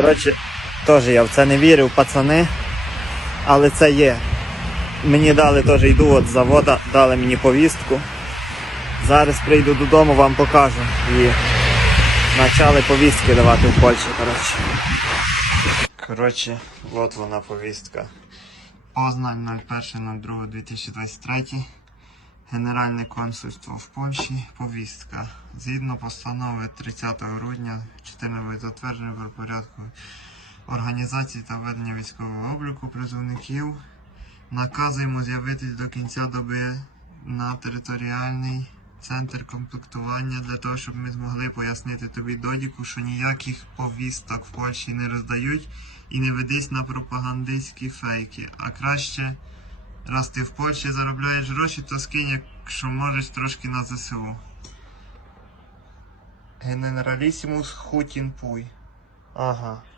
Коротше, теж я в це не вірив, пацани, але це є. Мені дали теж йду от завода, дали мені повістку. Зараз прийду додому, вам покажу і почали повістки давати в Польщі. коротше. Коротше, от вона повістка. Познань 01.02.2023. Генеральне консульство в Польщі повістка. Згідно постанови 30 грудня 14 затвердження про порядку організації та ведення військового обліку призовників. Наказуємо з'явитись до кінця доби на територіальний центр комплектування для того, щоб ми змогли пояснити тобі додіку, що ніяких повісток в Польщі не роздають і не ведись на пропагандистські фейки, а краще. Раз ти в Польщі заробляєш гроші, то скинь, якщо можеш трошки на ЗСУ. Генералісімус Хутінпуй. Ага.